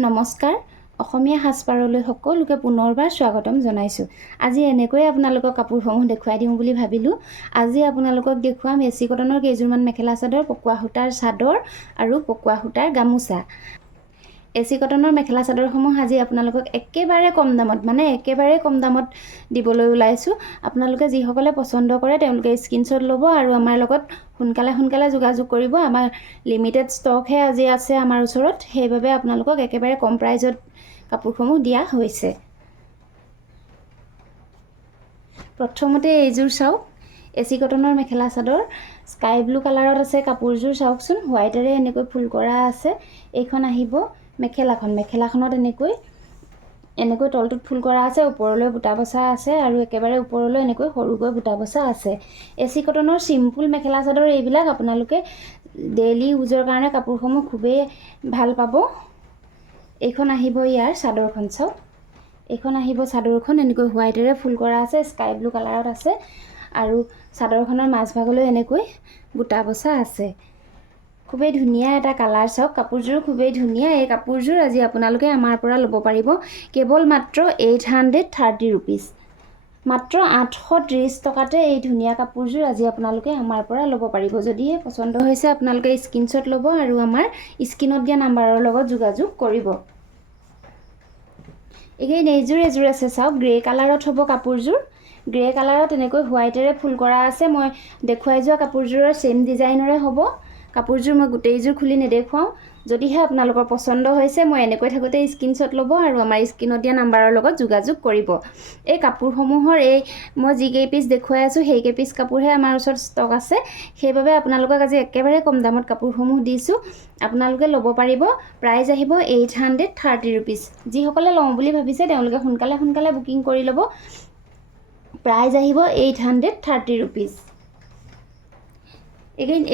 নমস্কাৰ অসমীয়া সাজপাৰলৈ সকলোকে পুনৰবাৰ স্বাগতম জনাইছোঁ। আজি এনেকৈ আপোনালোকক কাপোৰসমূহ দেখুৱাই দিওঁ বুলি ভাবিলোঁ। আজি আপোনালোকক দেখুৱাম এচি কটনৰ কেইযোৰমান মেখেলা চাদৰ, পকোৱা সূতাৰ চাদৰ আৰু পকোৱা সূতাৰ গামোচা। এচি কটনৰ মেখেলা চাদৰসমূহ আজি আপোনালোকক একেবাৰে কম দামত দিবলৈ ওলাইছোঁ। আপোনালোকে যিসকলে পচন্দ কৰে তেওঁলোকে স্ক্ৰীনশ্বট ল'ব আৰু আমাৰ লগত সোনকালে যোগাযোগ কৰিব। আমাৰ লিমিটেড ষ্টকহে আজি আছে আমাৰ ওচৰত, সেইবাবে আপোনালোকক একেবাৰে কম প্ৰাইজত কাপোৰসমূহ দিয়া হৈছে। প্ৰথমতে এইযোৰ চাওক, এচি কটনৰ মেখেলা চাদৰ স্কাই ব্লু কালাৰত আছে। কাপোৰযোৰ চাওকচোন, হোৱাইটেৰে এনেকৈ ফুল কৰা আছে। এইখন আহিব মেখেলাখনত এনেকৈ তলটোত ফুল কৰা আছে, ওপৰলৈ বুটা বচা আছে আৰু একেবাৰে ওপৰলৈ এনেকৈ সৰুকৈ বুটা বচা আছে। এচি কটনৰ চিম্পুল মেখেলা চাদৰ এইবিলাক আপোনালোকে ডেইলি ইউজৰ কাৰণে কাপোৰসমূহ খুবেই ভাল পাব। এইখন আহিব ইয়াৰ চাদৰখন চাওক, এইখন আহিব চাদৰখন এনেকৈ হোৱাইটেৰে ফুল কৰা আছে, স্কাই ব্লু কালাৰত আছে আৰু চাদৰখনৰ মাজভাগলৈ এনেকৈ বুটা বচা আছে। খুবেই ধুনীয়া এটা কালাৰ চাওক, কাপোৰযোৰ খুবেই ধুনীয়া। এই কাপোৰযোৰ আজি আপোনালোকে আমাৰ পৰা ল'ব পাৰিব কেৱল মাত্ৰ 830 ৰুপিজ। মাত্ৰ 830 টকাতে এই ধুনীয়া কাপোৰযোৰ আজি আপোনালোকে আমাৰ পৰা ল'ব পাৰিব। যদিহে পচন্দ হৈছে আপোনালোকে স্ক্ৰীনশ্বট ল'ব আৰু আমাৰ স্ক্ৰীনত দিয়া নাম্বাৰৰ লগত যোগাযোগ কৰিব। এইযোৰ আছে চাওক, গ্ৰে কালাৰত হ'ব কাপোৰযোৰ। গ্ৰে কালাৰত এনেকৈ হোৱাইটেৰে ফুল কৰা আছে। মই দেখুৱাই যোৱা কাপোৰযোৰৰ ছেম ডিজাইনৰে হ'ব কাপোৰযোৰ। মই গোটেইযোৰ খুলি নেদেখুৱাওঁ। যদিহে আপোনালোকৰ পচন্দ হৈছে মই এনেকৈ থাকোঁতে স্ক্ৰীনশ্বট ল'ব আৰু আমাৰ স্ক্ৰীনত দিয়া নাম্বাৰৰ লগত যোগাযোগ কৰিব। এই কাপোৰসমূহৰ মই যিকেই পিচ দেখুৱাই আছোঁ সেইকেই পিচ কাপোৰহে আমাৰ ওচৰত ষ্টক আছে, সেইবাবে আপোনালোকক আজি একেবাৰে কম দামত কাপোৰসমূহ দিছোঁ। আপোনালোকে ল'ব পাৰিব। প্ৰাইচ আহিব 830 ৰুপিজ। যিসকলে লওঁ বুলি ভাবিছে তেওঁলোকে সোনকালে বুকিং কৰি ল'ব। প্ৰাইচ আহিব 830 ৰুপিজ।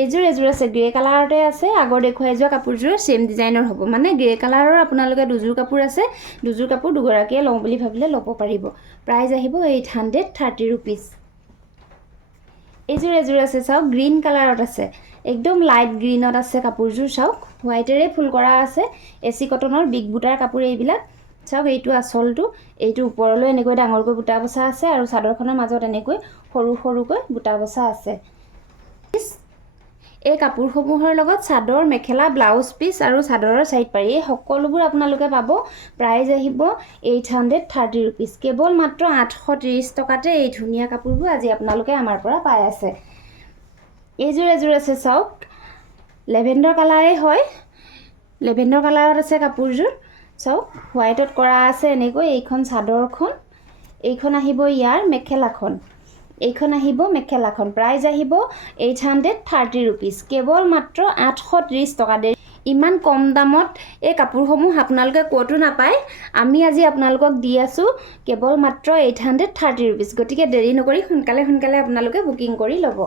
এইযোৰ আছে, গ্ৰে কালাৰতে আছে। আগৰ দেখুৱাই যোৱা কাপোৰযোৰৰ ছেম ডিজাইনৰ হ'ব, মানে গ্ৰে কালাৰৰ আপোনালোকে দুযোৰ কাপোৰ আছে। দুযোৰ কাপোৰ দুগৰাকীয়ে লওঁ বুলি ভাবিলে ল'ব পাৰিব। প্ৰাইচ আহিব 830 ৰুপিজ। এইযোৰ আছে চাওক, গ্ৰীণ কালাৰত আছে, একদম লাইট গ্ৰীণত আছে কাপোৰযোৰ চাওক। হোৱাইটেৰে ফুল কৰা আছে। এচি কটনৰ বিগ বুটাৰ কাপোৰ এইবিলাক চাওক। এইটো আঁচলটো, এইটো ওপৰলৈ এনেকৈ ডাঙৰকৈ বুটা বচা আছে আৰু চাদৰখনৰ মাজত এনেকৈ সৰুকৈ বুটা বচা আছে। এই কাপোৰসমূহৰ লগত চাদৰ, মেখেলা, ব্লাউজ পিচ আৰু চাদৰৰ চাইড পাৰি এই সকলোবোৰ আপোনালোকে পাব। প্ৰাইচ আহিব 830 ৰুপিজ। কেৱল মাত্ৰ 830 টকাতে এই ধুনীয়া কাপোৰবোৰ আজি আপোনালোকে আমাৰ পৰা পাই আছে। এইযোৰ আছে চাওক, লেভেণ্ডাৰ কালাৰেই হয়। লেভেণ্ডাৰ কালাৰত আছে কাপোৰযোৰ চাওক, হোৱাইটত কৰা আছে এনেকৈ। এইখন চাদৰখন, এইখন আহিব ইয়াৰ মেখেলাখন, এইখন আহিব মেখেলাখন। প্ৰাইচ আহিব 830 ৰুপিজ। কেৱল মাত্ৰ 830 টকা। ইমান কম দামত এই কাপোৰসমূহ আপোনালোকে ক'তো নাপায়। আমি আজি আপোনালোকক দি আছোঁ কেৱল মাত্ৰ 830 ৰুপিজ। গতিকে দেৰি নকৰি সোনকালে আপোনালোকে বুকিং কৰি ল'ব।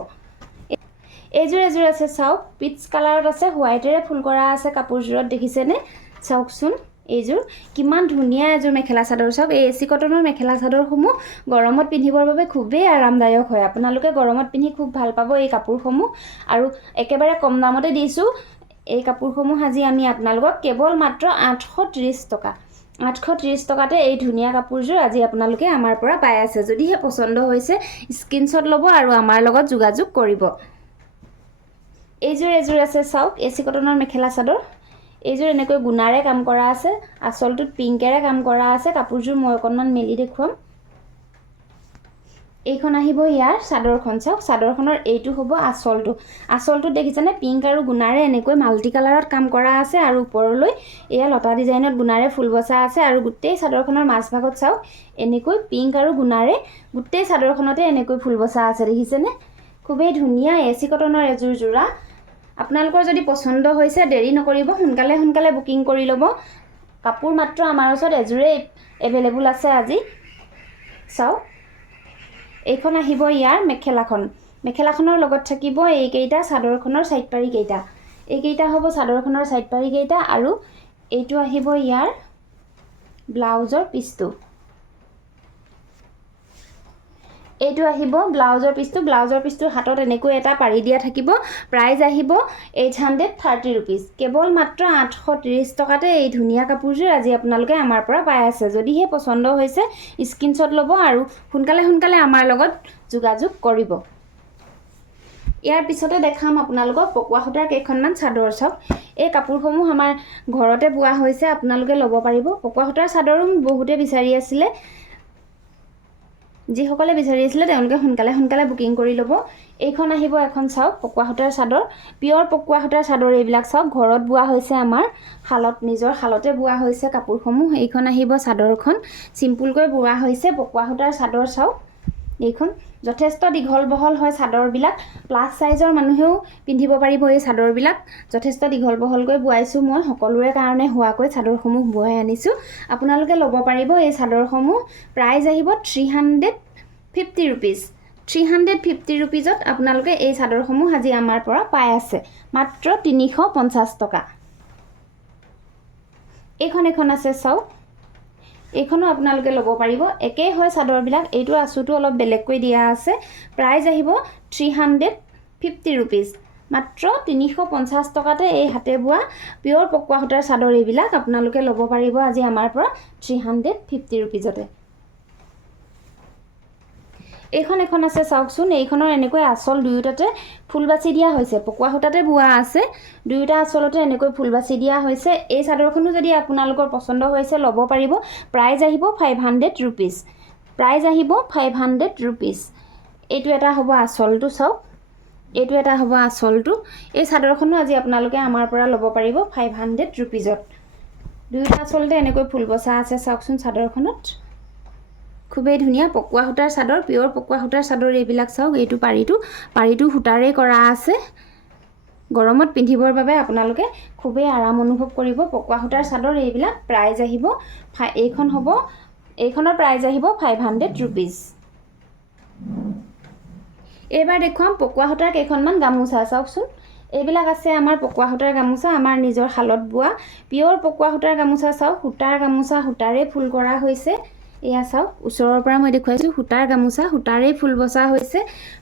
এইযোৰ আছে চাওক, পিচ কালাৰত আছে, হোৱাইটেৰে ফুল কৰা আছে কাপোৰযোৰত, দেখিছেনে? চাওকচোন এইযোৰ কিমান ধুনীয়া এযোৰ মেখেলা চাদৰ চাওক। এই এচি কটনৰ মেখেলা চাদৰসমূহ গৰমত পিন্ধিবৰ বাবে খুবেই আৰামদায়ক হয়। আপোনালোকে গৰমত পিন্ধি খুব ভাল পাব এই কাপোৰসমূহ আৰু একেবাৰে কম দামতে দিছোঁ। এই কাপোৰসমূহ আজি আমি আপোনালোকক কেৱল মাত্ৰ 830 টকা। 830 টকাতে এই ধুনীয়া কাপোৰযোৰ আজি আপোনালোকে আমাৰ পৰা পাই আছে। যদিহে পচন্দ হৈছে স্ক্ৰীনশ্বট ল'ব আৰু আমাৰ লগত যোগাযোগ কৰিব। এইযোৰ আছে চাওক, এচি কটনৰ মেখেলা চাদৰ। এইযোৰ এনেকৈ গুণাৰে কাম কৰা আছে, আঁচলটোত পিংকেৰে কাম কৰা আছে। কাপোৰযোৰ মই অকণমান মেলি দেখুৱাম। এইখন আহিব ইয়াৰ চাদৰখন চাওক, চাদৰখনৰ এইটো হ'ব আঁচলটো। আঁচলটোত দেখিছেনে পিংক আৰু গুণাৰে এনেকৈ মাল্টি কালাৰত কাম কৰা আছে আৰু ওপৰলৈ এয়া লতা ডিজাইনত গুণাৰে ফুল বচা আছে আৰু গোটেই চাদৰখনৰ মাজভাগত চাওক এনেকৈ পিংক আৰু গুণাৰে গোটেই চাদৰখনতে এনেকৈ ফুল বচা আছে, দেখিছেনে? খুবেই ধুনীয়া এচি কটনৰ এযোৰ যোৰা। আপোনালোকৰ যদি পচন্দ হৈছে দেৰি নকৰিব, সোনকালে বুকিং কৰি ল'ব। কাপোৰ মাত্ৰ আমাৰ ওচৰত এযোৰেই এভেইলেবল আছে আজি। চাওক, এইখন আহিব ইয়াৰ মেখেলাখন। মেখেলাখনৰ লগত থাকিব এইকেইটা চাদৰখনৰ চাইড পাৰি কেইটা। এইকেইটা হ'ব চাদৰখনৰ চাইড পাৰি কেইটা আৰু এইটো আহিব ইয়াৰ ব্লাউজৰ পিচটো। এইটো আহিব ব্লাউজৰ পিচটো হাতত এনেকৈ এটা পাৰি দিয়া থাকিব প্ৰাইস আহিব 830 रुपीस কেৱল মাত্ৰ 830 টকাতে এই ধুনীয়া কাপোৰযোৰ আজি আপোনালোকে আমাৰ পৰা পাই আছে যদিহে পছন্দ হৈছে স্ক্ৰিনশ্বট ল'ব আৰু সোনকালে আমাৰ লগত যোগাযোগ কৰিব ইয়াৰ পিছতে দেখাম আপোনালোকক পকোৱা সূতাৰ কেইখনমান চাদৰ চাওক এই কাপোৰসমূহ আমাৰ ঘৰতে বোৱা হৈছে আপোনালোকে ল'ব পাৰিব পকোৱা সূতাৰ চাদৰো বহুতে বিচাৰি আছিল যিসকলে বিচাৰি আছিল তেওঁলোকে সোনকালে বুকিং কৰি ল'ব এইখন আহিব এখন চাওক পকোৱা সূতাৰ চাদৰ পিয়ৰ পকোৱা সূতাৰ চাদৰ এইবিলাক চাওক ঘৰত বোৱা হৈছে আমাৰ শালত নিজৰ শালতে বোৱা হৈছে কাপোৰসমূহ এইখন আহিব চাদৰখন সিম্পলকৈ বোৱা হৈছে পকোৱা সূতাৰ চাদৰ চাওক এইখন যথেষ্ট দীঘল বহল হয় চাদৰবিলাক প্লাস সাইজৰ মানুহেও পিন্ধিব পাৰিব এই চাদৰবিলাক যথেষ্ট দীঘল বহলকৈ বোৱাইছো মই সকলোৰে কাৰণে হোৱাকৈ চাদৰসমূহ বোৱাই আনিছো আপোনালোকে ল'ব পাৰিব এই চাদৰসমূহ প্ৰাইস আহিব 350 रुपीस 350 रुपीसত আপোনালোকে এই চাদৰসমূহ আজি আমাৰ পৰা পাই আছে মাত্ৰ 350 টকা এখন আছে চাওক এইখনো আপোনালোকে ল'ব পাৰিব একেই হয় চাদৰবিলাক এইটো আছুটো অলপ বেলেগকৈ দিয়া আছে প্ৰাইস আহিব 350 रुपीस মাত্ৰ 350 টকাতে এই হাতে বোৱা পিয়ৰ পকোৱা সূতাৰ চাদৰ এইবিলাক আপোনালোকে ল'ব পাৰিব আজি আমাৰ পৰা 350 रुपीसতে এখন আছে চাওকচোন এইখনৰ এনেকৈ আচল দুয়োটাতে ফুল বাছি দিয়া হৈছে পকোৱা সূতাতে বোৱা আছে দুয়োটা আচলতে এনেকৈ ফুল বাছি দিয়া হৈছে এই চাদৰখনো যদি আপোনালোকৰ পছন্দ হৈছে ল'ব পাৰিব প্ৰাইস আহিব 500 रुपीस প্ৰাইস আহিব 500 रुपीस এইটো এটা হ'ব আচলটো চাওক এইটো এটা হ'ব আচলটো এই চাদৰখনো আজি আপোনালোকে আমাৰ পৰা ল'ব পাৰিব 500 रुपीसত দুয়োটা আচলতে এনেকৈ ফুল বসা আছে চাওকচোন চাদৰখনত খুবেই ধুনীয়া পকোৱা সূতাৰ চাদৰ পিয়ৰ পকোৱা সূতাৰ চাদৰ এইবিলাক চাওক এইটো পাৰিটো সূতাৰে কৰা আছে গৰমত পিন্ধিবৰ বাবে আপোনালোকে খুবেই আৰাম অনুভৱ কৰিব পকোৱা সূতাৰ চাদৰ এইবিলাক প্ৰাইস আহিব এইখনৰ প্ৰাইস আহিব 500 रुपीस এবাৰ দেখুৱাম পকোৱা সূতাৰ কেইখনমান গামোচা চাওকচোন এইবিলাক আছে আমাৰ পকোৱা সূতাৰ গামোচা আমাৰ নিজৰ শালত বোৱা পিয়ৰ পকোৱা সূতাৰ গামোচা চাওক সূতাৰ গামোচা সূতাৰে ফুল কৰা হৈছে এয়া চাওক ওচৰৰ পৰা মই দেখুৱাইছো সূতাৰ গামোচা সূতাৰে ফুল বসা হৈছে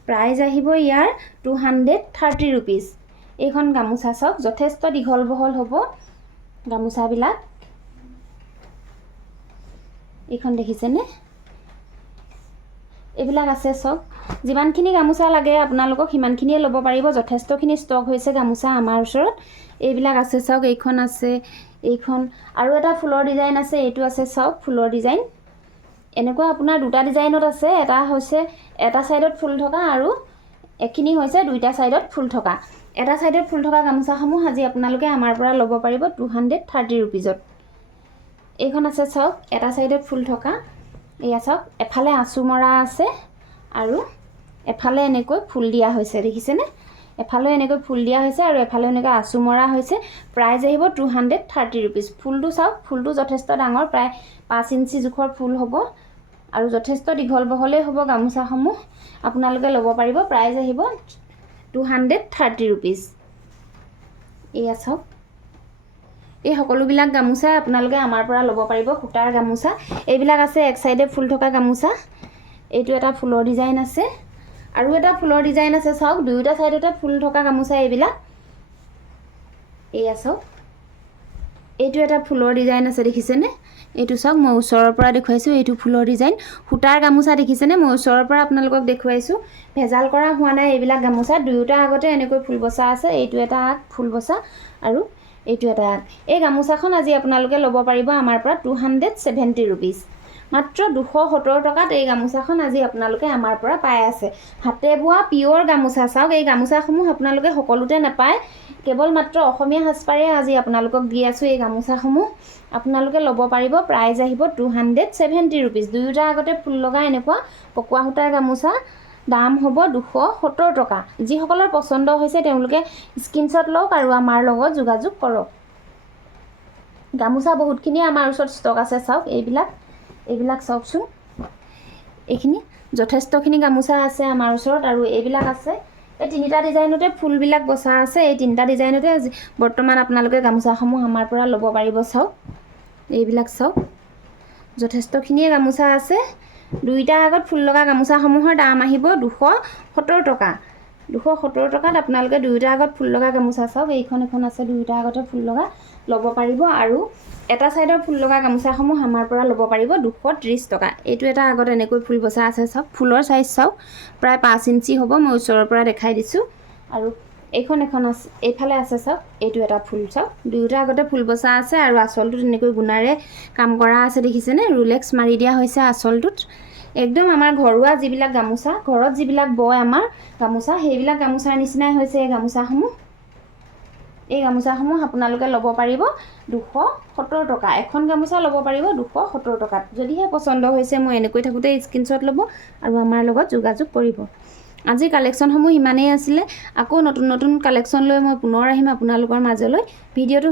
প্ৰাইস আহিব ইয়াৰ 230 रुपीस এইখন গামোচা চাওক যথেষ্ট দীঘল বহল হ'ব গামোচাবিলাক এইখন দেখিছেনে এইবিলাক আছে চাওক যিমানখিনি গামোচা লাগে আপোনালোকক সিমানখিনিয়ে ল'ব পাৰিব যথেষ্টখিনি ষ্টক হৈছে গামোচা আমাৰ ওচৰত এইবিলাক আছে চাওক এইখন আছে এইখন আৰু এটা ফুলৰ ডিজাইন আছে এইটো আছে চাওক ফুলৰ ডিজাইন এনেকুৱা আপোনাৰ দুটা ডিজাইনত আছে এটা হৈছে এটা সাইডত ফুল থকা আৰু এখিনি হৈছে দুইটা সাইডত ফুল থকা এটা সাইডত ফুল থকা গামোচাসমূহ আজি আপোনালোকে আমাৰ পৰা ল'ব পাৰিব 230 रुपीसত এইখন আছে চাওক এটা সাইডত ফুল থকা এয়া চাওক এফালে আঁচু মৰা আছে আৰু এফালে এনেকৈ ফুল দিয়া হৈছে দেখিছেনে এফালে এনেকৈ ফুল দিয়া হৈছে আৰু এফালে এনেকৈ আঁচু মৰা হৈছে প্ৰাইস আহিব 230 रुपीस ফুলটো চাওক ফুলটো যথেষ্ট ডাঙৰ প্ৰায় 5 ইঞ্চি জোখৰ ফুল হ'ব আৰু যথেষ্ট দীঘল বহলে হ'ব গামোচাসমূহ আপোনালোকে ল'ব পাৰিব প্ৰাইস আহিব 230 रुपीस এয়া চাওক এই সকলোবিলাক গামোচা আপোনালোকে আমাৰ পৰা ল'ব পাৰিব সূতাৰ গামোচা এইবিলাক আছে এক সাইডে ফুল থকা গামোচা এইটো এটা ফুলৰ ডিজাইন আছে আৰু এটা ফুলৰ ডিজাইন আছে চাওক দুইটা সাইডতে ফুল থকা গামোচা এইবিলাক এয়া চাওক এইটো এটা ফুলৰ ডিজাইন আছে দেখিছেনে এইটো চাওক মই ওচৰৰ পৰা দেখুৱাইছো এইটো ফুলৰ ডিজাইন সূতাৰ গামোচা দেখিছেনে মই ওচৰৰ পৰা আপোনালোকক দেখুৱাইছো ভেজাল কৰা হোৱা নাই এইবিলাক গামোচা দুয়োটা আগতে এনেকৈ ফুল বসা আছে এইটো এটা ফুল বসা আৰু এইটো এটা এই গামোচাখন আজি আপোনালোকে ল'ব পাৰিব আমাৰ পৰা 270 रुपीस মাত্ৰ 270 টকাত এই গামোচাখন আজি আপোনালোকে আমাৰ পৰা পাই আছে হাতে বোৱা পিয়ৰ গামোচা চাওক এই গামোচাসমূহ আপোনালোকে সকলোতে নাপায় কেৱল মাত্ৰ অসমীয়া হাজপাৰে আজি আপোনালোকক দি আছো এই গামোচাসমূহ আপোনালোকে ল'ব পাৰিব প্ৰাইস আহিব 270 रुपीस দুয়োটা আগতে ফুল লগা এনেকুৱা পকোৱা সূতাৰ গামোচা দাম হ'ব 270 টকা যিসকলৰ পছন্দ হৈছে তেওঁলোকে স্ক্ৰিনশ্বট লওক আৰু আমাৰ লগত যোগাযোগ কৰক গামোচা বহুতখিনি আমাৰ ওচৰত ষ্টক আছে চাওক এইবিলাক চাওকচোন এইখিনি যথেষ্টখিনি গামোচা আছে আমাৰ ওচৰত আৰু এইবিলাক আছে এই তিনিটা ডিজাইনতে ফুলবিলাক বসা আছে এই তিনিটা ডিজাইনতে বৰ্তমান আপোনালোকে গামোচাসমূহ আমাৰ পৰা ল'ব পাৰিব চাওক এইবিলাক চাওক যথেষ্টখিনিয়ে গামোচা আছে দুইটাৰ আগত ফুল লগা গামোচাসমূহৰ দাম আহিব 270 টকা। 270 টকাত আপোনালোকে দুইটাৰ আগত ফুল লগা গামোচা চাওক, এইখন এখন আছে দুইটাৰ আগতে ফুল লগা ল'ব পাৰিব। আৰু এটা চাইডৰ ফুল লগা গামোচাসমূহ আমাৰ পৰা ল'ব পাৰিব 230 টকা। এইটো এটা আগত এনেকৈ ফুল বচা আছে চাওক, ফুলৰ চাইজ চাওক প্ৰায় 5 ইঞ্চি হ'ব, মই ওচৰৰ পৰা দেখাই দিছোঁ। আৰু এইখন এখন আছে, এইফালে আছে চাওক, এইটো এটা ফুল চাওক, দুয়োটা আগতে ফুল বচা আছে আৰু আঁচলটোত এনেকৈ গুণাৰে কাম কৰা আছে দেখিছেনে, ৰুলেক্স মাৰি দিয়া হৈছে আঁচলটোত। একদম আমাৰ ঘৰুৱা যিবিলাক গামোচা, ঘৰত যিবিলাক বয় আমাৰ গামোচা, সেইবিলাক গামোচাৰ নিচিনাই হৈছে এই গামোচাসমূহ। এই গামোচাসমূহ আপোনালোকে ল'ব পাৰিব 270 টকা। এখন গামোচা ল'ব পাৰিব 270 টকাত। যদিহে পচন্দ হৈছে মই এনেকৈ থাকোঁতে স্ক্ৰীনশ্বট ল'ব আৰু আমাৰ লগত যোগাযোগ কৰিব। আজি কালেকশ্যনসমূহ ইমানেই আছিলে। আকৌ নতুন নতুন কালেকশ্যন লৈ মই পুনৰ আহিম আপোনালোকৰ মাজলৈ। ভিডিঅ'টো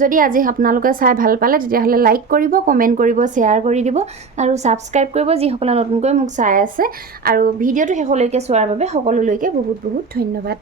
যদি আজি আপোনালোকে চাই ভাল পালে তেতিয়াহ'লে লাইক কৰিব, কমেণ্ট কৰিব, শ্বেয়াৰ কৰি দিব আৰু ছাবস্ক্ৰাইব কৰিব যিসকলে নতুনকৈ মোক চাই আছে। আৰু ভিডিঅ'টো শেষলৈকে চোৱাৰ বাবে সকলোলৈকে বহুত বহুত ধন্যবাদ।